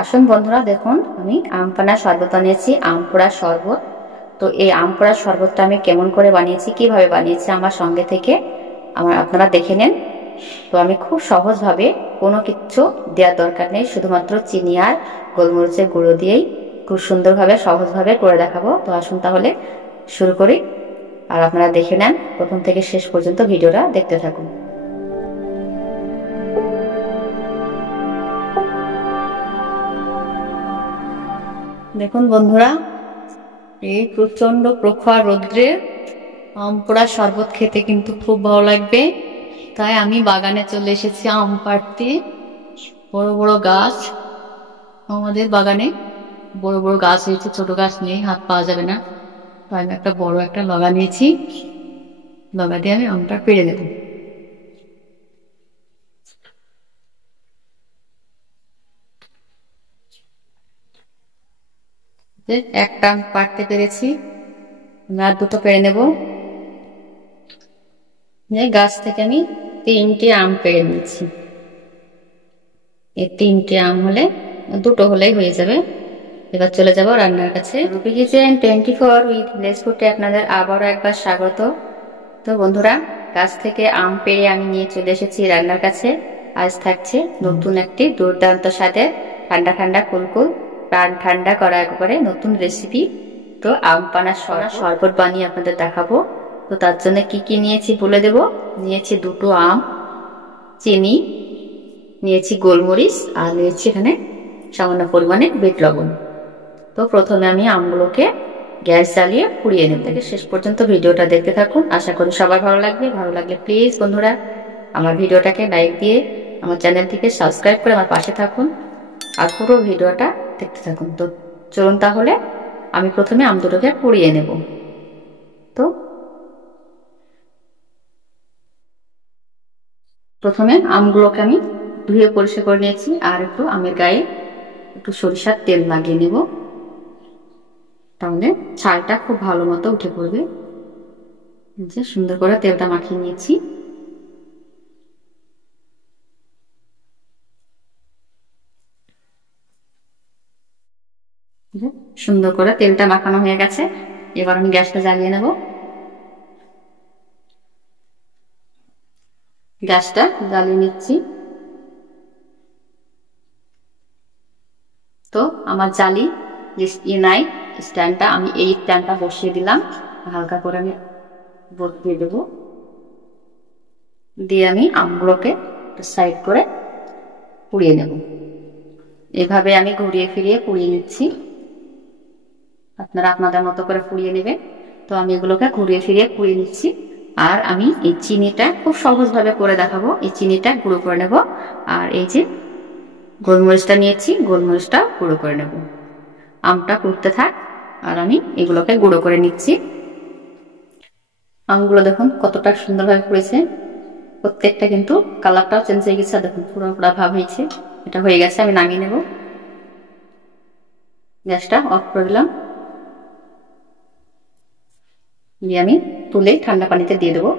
আসুন বন্ধুরা, দেখুন আমি আম পানা শরবত বানিয়েছি, আম পোড়া শরবত। তো এই আম পোড়া শরবতটা আমি কেমন করে বানিয়েছি, কিভাবে বানিয়েছি, আমার সঙ্গে থেকে আপনারা দেখে নেন। তো আমি খুব সহজভাবে, কোনো কিচ্ছু দেওয়ার দরকার নেই, শুধুমাত্র চিনি আর গোলমরিচের গুঁড়ো দিয়েই খুব সুন্দরভাবে সহজভাবে করে দেখাবো। তো আসুন তাহলে শুরু করি, আর আপনারা দেখে নেন, প্রথম থেকে শেষ পর্যন্ত ভিডিওটা দেখতে থাকুন। দেখুন বন্ধুরা, এই প্রচন্ড প্রখর রৌদ্রে আম পোড়া শরবত খেতে কিন্তু খুব ভালো লাগবে। তাই আমি বাগানে চলে এসেছি আম পাড়তে। বড় বড় গাছ আমাদের বাগানে, বড় বড় গাছ হয়েছে, ছোট গাছ নেই, হাত পাওয়া যাবে না। তো আমি একটা বড় একটা লগা নিয়েছি, লগা দিয়ে আমি আমটা পেড়ে দেবো। একটা আম পাড়তে পেরেছি, আর দুটো পেড়ে নেব। গাছ থেকে আমি 3টে আম পেড়ে নিয়েছি। এই 3টে আম হলে, দুটো হলেই হয়ে যাবে। এবার চলে যাব রান্নার কাছে। রুবি কিচেন 24 উইথ ভিলেজ ফুডে আপনাদের আবারও একবার স্বাগত। তো বন্ধুরা, গাছ থেকে আম পেড়ে আমি নিয়ে চলে এসেছি রান্নার কাছে। আজ থাকছে নতুন একটি দুর্দান্ত স্বাদের ঠান্ডা ঠান্ডা কুলকুল প্রাণ ঠান্ডা করা একবারে নতুন রেসিপি। তো আম পানা শরবত বানিয়ে আপনাদের দেখাবো। তো তার জন্য কি কি নিয়েছি বলে দেব। নিয়েছি 2টো আম, চিনি, নিয়েছি গোলমরিচ, আর নিয়েছি এখানে সামান্য পরিমাণে বিট লবণ। তো প্রথমে আমি আমগুলোকে গ্যাস জ্বালিয়ে পুড়িয়ে নেব। থেকে শেষ পর্যন্ত ভিডিওটা দেখতে থাকুন, আশা করি সবার ভালো লাগবে। ভালো লাগলে প্লিজ বন্ধুরা আমার ভিডিওটাকে লাইক দিয়ে আমার চ্যানেলটিকে সাবস্ক্রাইব করে আমার পাশে থাকুন, আর পুরো ভিডিওটা দেখতে থাকুন। তো চলুন তাহলে আমি প্রথমে আম দুটোকে পুড়িয়ে নেব। তো প্রথমে আমগুলোকে আমি ধুয়ে পরিষ্কার করে নিয়েছি, আর একটু আমের গায়ে একটু সরিষার তেল লাগিয়ে নেব, তাহলে ছালটা খুব ভালো মতো উঠে পড়বে। যে সুন্দর করে তেলটা মাখিয়ে নিয়েছি। সুন্দর করে তেলটা মাখানো হয়ে গেছে, এবার আমি গ্যাসটা জ্বালিয়ে নেব। গ্যাসটা জ্বালিয়ে নিচ্ছি। তো আমার জালি নাই স্ট্যান্ডটা, আমি এই স্ট্যান্ডটা বসিয়ে দিলাম। হালকা করে আমি দিয়ে দেবো, দিয়ে আমি আমগুলোকে সাইড করে পুড়িয়ে নেব। এভাবে আমি ঘুরিয়ে ফিরিয়ে পুড়িয়ে নিচ্ছি, আপনারা আপনাদের মতো করে পুড়িয়ে নেবেন। তো আমি এগুলোকে ঘুরিয়ে ফিরিয়ে পুড়িয়ে নিচ্ছি। আর আমি এই চিনিটা খুব সহজভাবে করে দেখাবো। এই চিনিটা গুঁড়ো করে নেব, আর এই যে গোলমরিচটা নিয়েছি, গোলমরিচটা গুঁড়ো করে নেব। আমটা পুড়তে থাক, আর আমি এগুলোকে গুঁড়ো করে নিচ্ছি। আমগুলো দেখুন কতটা সুন্দরভাবে পুড়েছে, প্রত্যেকটা কিন্তু কালারটাও চেঞ্জ হয়ে গেছে। দেখুন পুরো পুরা ভাব হয়েছে। এটা হয়ে গেছে, আমি নামিয়ে নেব। গ্যাসটা অফ করে দিলাম, দিয়ে আমি তুলে ঠান্ডা পানিতে দিয়ে দেবো।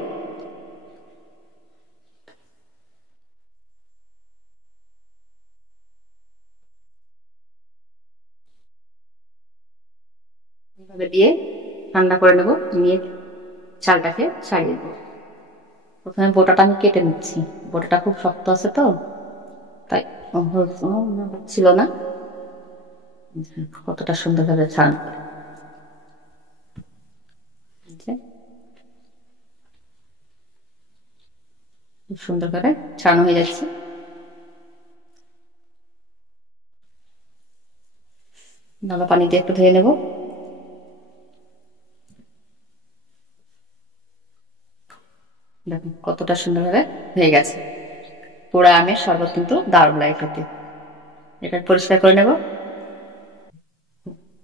এভাবে দিয়ে ঠান্ডা করে নেব, নিয়ে চালটাকে ছাড়িয়ে দেবো। প্রথমে বোটাটা আমি কেটে নিচ্ছি, বোটাটা খুব শক্ত আছে তো, তাই ছিল না। কতটা সুন্দরভাবে ছাড়ানো করে, খুব সুন্দর করে ছাড়ানো হয়ে যাচ্ছে। ভালো পানি দিয়ে একটু ধুয়ে নেব। দেখুন কতটা সুন্দরভাবে হয়ে গেছে। পোড়া আমের শরবত কিন্তু দারুণ লাগে খেতে। এটা পরিষ্কার করে নেব।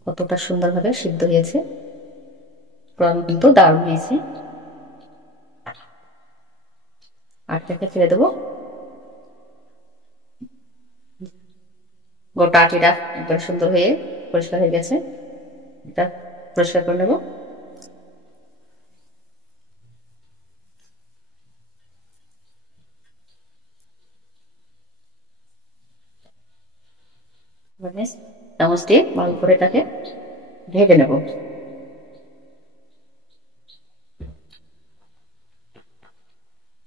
কতটা সুন্দরভাবে সিদ্ধ হয়েছে, পোড়া আম কিন্তু দারুণ হয়েছে। আটটাকে ছেড়ে দেবো। গোটা আটিটা একদম সুন্দর হয়ে পরিষ্কার হয়ে গেছে। এটা পরিষ্কার করে নেব। চামচ দিয়ে ভালো করে এটাকে ভেজে নেব।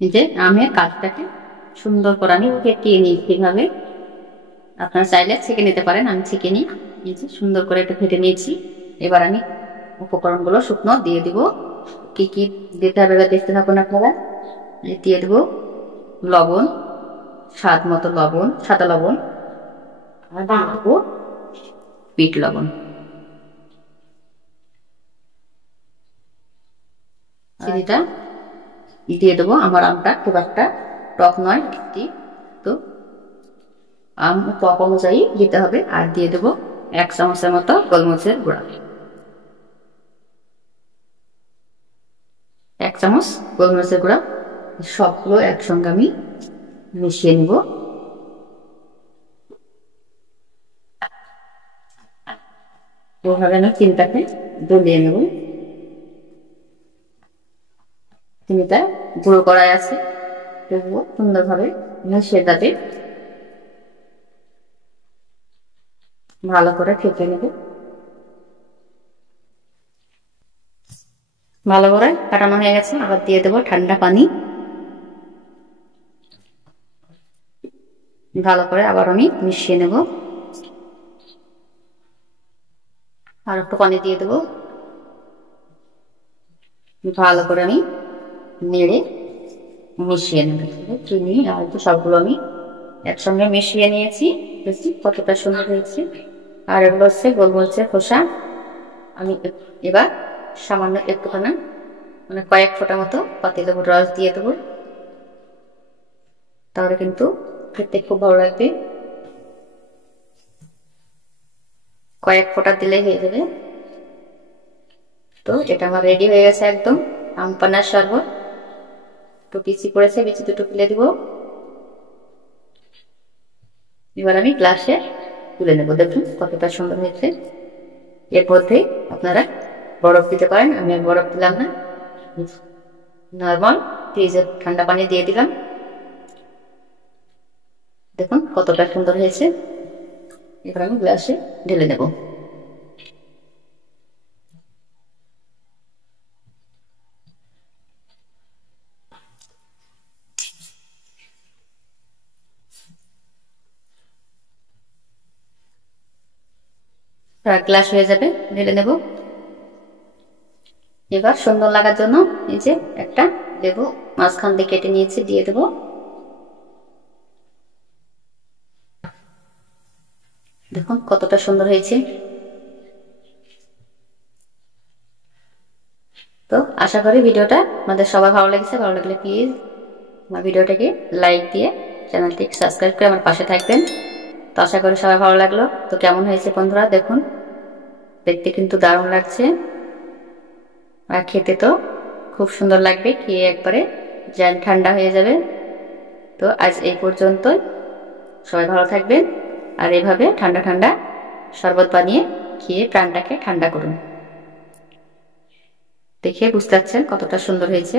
এই যে আমের কাঠটাকে সুন্দর করে আমি ফেটিয়ে নিই এইভাবে। আপনারা চাইলে ছেঁকে নিতে পারেন, আমি ছেঁকে নিই। এই যে সুন্দর করে একটু ফেটে নিয়েছি। এবার আমি উপকরণগুলো শুকনো দিয়ে দিব। কি কি দিতে হবে দেখতে থাকুন আপনারা। দিয়ে দেবো লবণ, স্বাদ মতো লবণ, সাদা লবণ, আর দিয়ে দেবো বিট লবণ। চিনিটা দিয়ে দেবো। আমার আমটা খুব একটা টক নয়, তো আম টক অনুযায়ী দিতে হবে। আর দিয়ে দেবো 1 চামচের মতো গোলমরিচের গুঁড়া, 1 চামচ গোলমরিচের গুঁড়া। সবগুলো একসঙ্গে আমি মিশিয়ে নিব। ওইভাবে আমি চিনিটাকে গলিয়ে নেব। চিনিটা গুঁড়ো করাই আছে, সুন্দরভাবে মিশিয়ে যাবে। ভালো করে ফেটে নেব। ভালো করে কাটানো হয়ে গেছে। আবার দিয়ে দেবো ঠান্ডা পানি। ভালো করে আবার আমি মিশিয়ে নেব। আর একটু পানি দিয়ে দেবো। ভালো করে আমি নেড়ে মিশিয়ে নেব। চিনি আর সবগুলো আমি একসঙ্গে মিশিয়ে নিয়েছি। দেখছি কতটা সুন্দর হয়েছে। আর এগুলো হচ্ছে গোলমরিচের খোসা। আমি এবার সামান্য একটুখানা মানে কয়েক ফোঁটা মতো পাতিলেবুর রস দিয়ে দেবো। তাহলে কিন্তু খেতে খুব ভালো লাগবে। কয়েক ফোঁটা দিলেই হয়ে যাবে। তো এটা আমার রেডি হয়ে গেছে একদম আম পান্নার শরবত। একটু বিচি পড়েছে, বিচি দুটো ফেলে দিব। এবার আমি গ্লাসে তুলে নেব। দেখুন কতটা সুন্দর হয়েছে। এর মধ্যে আপনারা বরফ দিতে পারেন, আমি আর বরফ দিলাম না, নর্মাল ফ্রিজের ঠান্ডা পানি দিয়ে দিলাম। দেখুন কতটা সুন্দর হয়েছে। এবার আমি গ্লাসে ঢেলে নেব। গ্লাস হয়ে যাবে, ঢেলে নেব। এবার সুন্দর লাগার জন্য এই যে একটা লেবু মাঝখান দিয়ে কেটে নিয়েছি, দিয়ে দেবো। দেখুন কতটা সুন্দর হয়েছে। তো আশা করি ভিডিওটা আমাদের সবার ভালো লেগেছে। ভালো লাগলে প্লিজ আমার ভিডিওটাকে লাইক দিয়ে চ্যানেলটি সাবস্ক্রাইব করে আমার পাশে থাকবেন। তো আশা করি সবাই ভালো লাগলো। তো কেমন হয়েছে বন্ধুরা দেখুন, দেখতে কিন্তু দারুণ লাগছে আর খেতে তো খুব সুন্দর লাগবে। খেয়ে একবারে জ্ঞান ঠান্ডা হয়ে যাবে। তো আজ এই পর্যন্তই। সবাই ভালো থাকবেন আর এইভাবে ঠান্ডা ঠান্ডা শরবত বানিয়ে খেয়ে প্রাণটাকে ঠান্ডা করুন। দেখে বুঝতে পারছেন কতটা সুন্দর হয়েছে।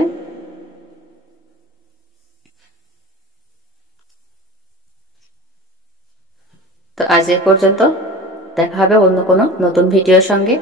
তো আজ এই পর্যন্ত, দেখা হবে অন্য কোনো নতুন ভিডিওর সঙ্গে।